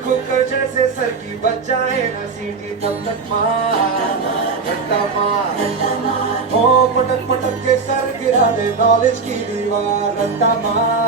Cooker जैसे sir की बच जाए ना सीटी तब तक मार हो पटक पटक के सर गिरा दे नॉलेज की दीवार रट्टा मार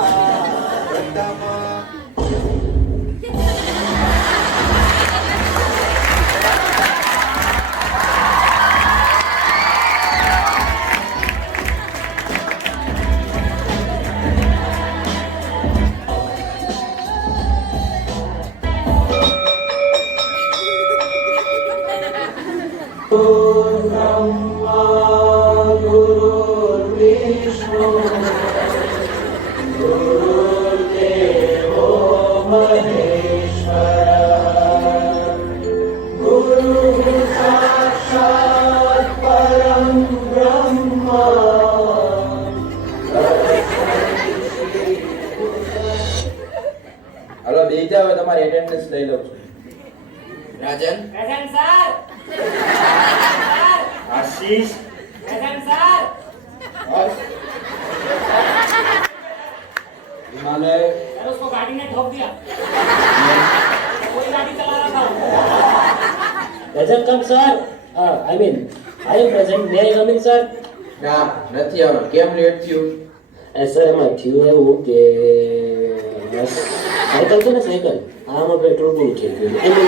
हेलो दे जाओ तुम्हारी अटेंडेंस ले लो राजन प्रेजेंट सर आशीष प्रेजेंट सर और हिमालय सर उसको गाड़ी ने ठोक दिया कोई गाड़ी चला रहा था Present come sir. I mean, I am present. May I come in sir? ના નથી આવવાનું કેમ લેટ થયું સર એમાં થયું એવું કે સાયકલ છે ને સાયકલ આમાં પેટ્રોલ પૂરું થઈ ગયું એનું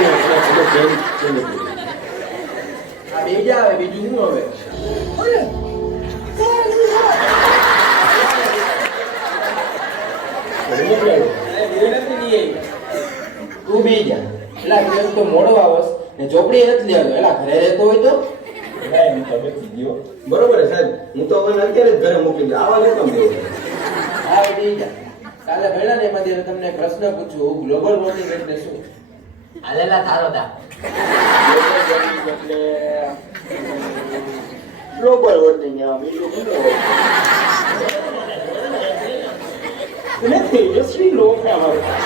આ બે જા આવે બીજું શું હવે તું બે જા એલા તું તો મોડો આવસ ને ચોપડી નથી લેવાનો એલા ઘરે રહેતો હોય તો બરોબર છે સાહેબ હું તો હવે અત્યારે જ ઘરે મોકલી દઉં આવા કેમ દેવું હા બે જા કાલે ભણ્યા ને એમાંથી હવે તમને પ્રશ્ન પૂછું ગ્લોબલ વોર્મિંગ એટલે શું હાલેલા તારો દા એટલે ગ્લોબલ વોર્મિંગ બીજું इतने तेजस्वी लोग हैं हमारे पास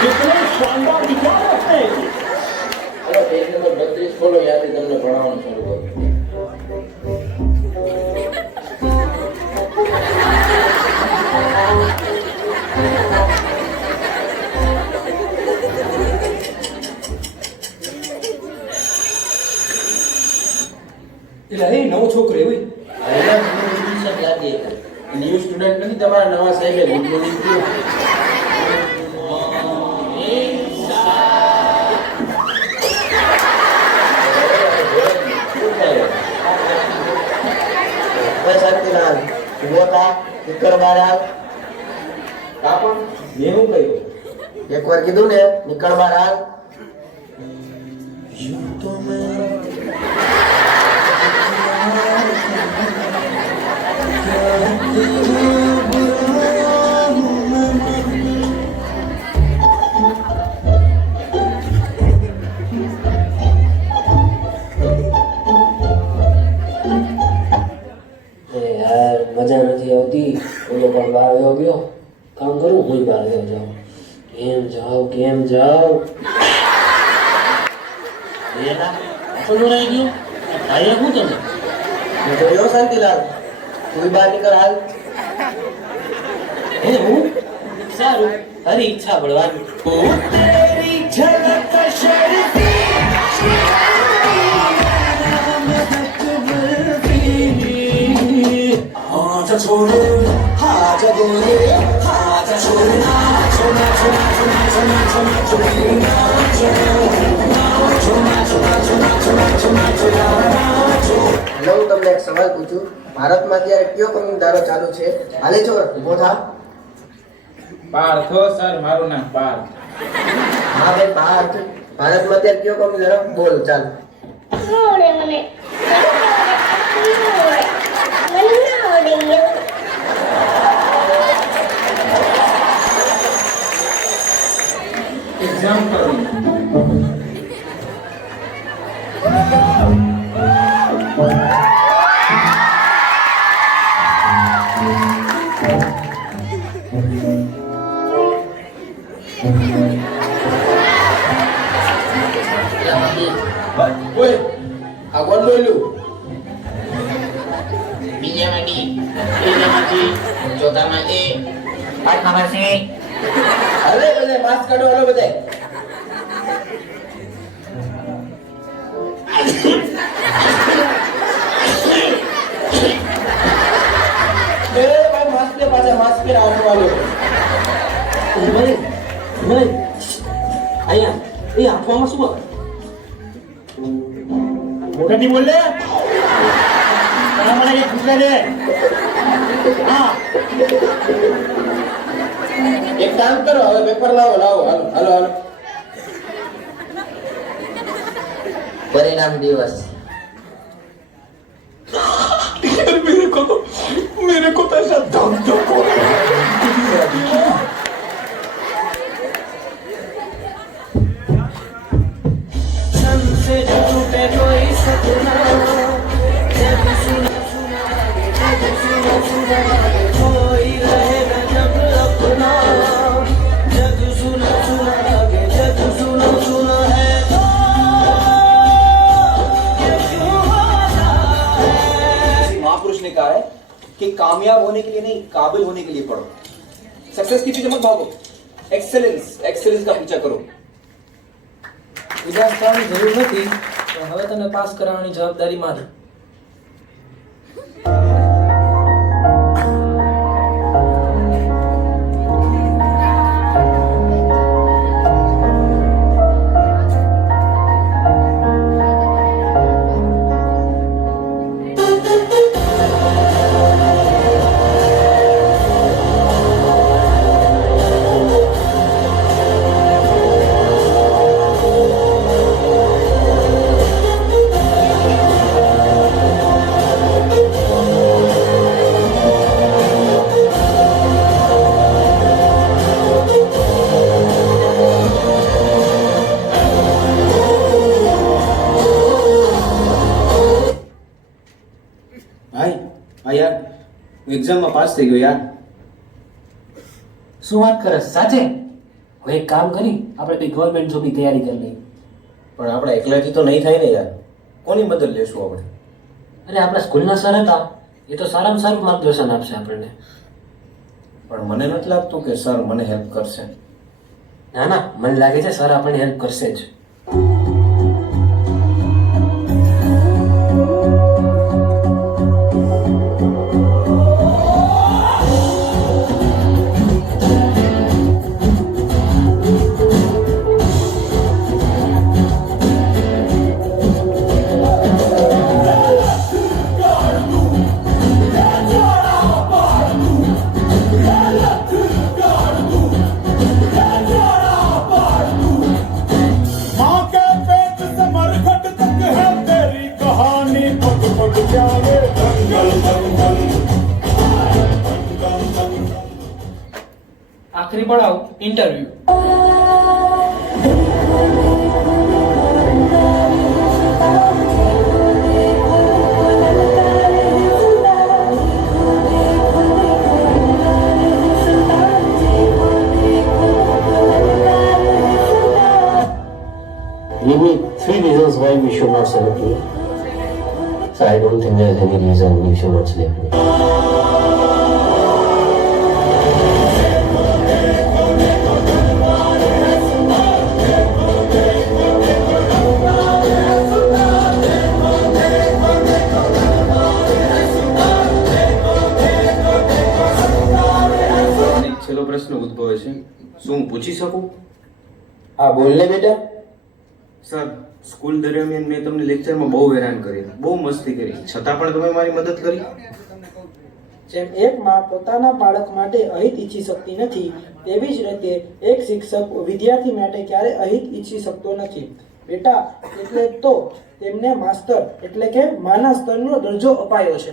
कितने शानदार विचार रखते हैं हेलो पेज नंबर 32 खोलो याद તમને ભણાવવાનું શરૂ કરો એટલે એ નવો છોકરો હોય આયલા શિક્ષક લાગે ન્યુ સ્ટુડન્ટ નથી તમારા નવા સાહેબે લીધું શાંતિલાલ જોતા નીકળ બહાર આવ કાપણ મેં શું કહ્યું એકવાર કીધું ને નીકળ બહાર આવ यार मजा नहीं आती वो लोग बाहर हो गयो काम करूं हुई बाहर हो जाओ गेम जाओ ये ना सुनो रही क्यों आया हूं तो मैं तो यो शांतिलाल तू બહાર નીકળ હાલ हे हूं सारू हरी इच्छा बढ़वानी तेरी झलक शर्फी हाजा छोड़ो हाजा बोले हाजा छोड़ना छोड़ना छोड़ना छोड़ना छोड़ना छोड़ना હેલો હું તમને એક સવાલ પૂછું ભારતમાં અત્યારે કયો કંપની દારો ચાલુ છે હાલે છો ઉભો થા પાર્થો સર મારું નામ પાર્થ હા ભાઈ ભારતમાં અત્યારે કયો કંપની દારો બોલ ચાલ એક્ઝામ કરું ઓય આ કોણ બોલ્યું? બીજામાં ડી, ત્રીજામાં સી, ચોથામાં એ, પાંચમામાં સી. અરે બધા માસ્ક કાઢો હાલો બધાય. એ ભાઈ માસ્ક લે પાછા માસ્ક પહેર આવતો હાલો. અહીંયા એ આંખવામાં શું આવે? મોટાથી બોલ લે મને પૂછે દે. હા એક કામ કરો હવે પેપર લાવો લાવો હાલો હાલો હાલો. પરિણામ દિવસ. मेरे को तो ऐसा धक धक हो रहा है. महापुरुष ने कहा है कि कामयाब होने के लिए नहीं काबिल होने के लिए पढ़ो. सक्सेस के पीछे मत भागो, एक्सेलेंस एक्सेलेंस का पीछा करो. ઉદાસ થવાની જરૂર નથી, પણ હવે તને પાસ કરાવવાની જવાબદારી મારી. ભાઈ આ યાર હું એક્ઝામમાં પાસ થઈ ગયો યાર. શું વાત કરે સાચે? હવે એક કામ કરી આપણે કઈ ગવર્મેન્ટ જોબની તૈયારી કરી લઈએ. પણ આપણે એકલાથી તો નહીં થાય ને યાર. કોની મદદ લેશું આપણે? અરે આપણા સ્કૂલના સર હતા, એ તો સારામાં સારું માર્ગદર્શન આપશે આપણને. પણ મને નથી લાગતું કે સર મને હેલ્પ કરશે. ના ના, મને લાગે છે સર આપણને હેલ્પ કરશે જ. આખરી પડાવ interview. Give me 3 reasons why we should not select you. So I don't think there is any reason we should not select you. છેલ્લો પ્રશ્ન ઉદ્ભવે છે, શું હું પૂછી શકું? હા બોલ ને બેટા. સર સ્કૂલ દરમિયાન મેં તમને લેક્ચરમાં બહુ હેરાન કરી, બહુ મસ્તી કરી, છતાં પણ તમે મારી મદદ કરી. જેમ એક માં પોતાના બાળક માટે અહિત ઈચ્છી શકતી નથી, તેવી જ રીતે એક શિક્ષક વિદ્યાર્થી માટે ક્યારે અહિત ઈચ્છી શકતો નથી. બેટા, એટલે તો તેમને માસ્ટર એટલે કે માના સ્તરનો દરજ્જો અપાયો છે.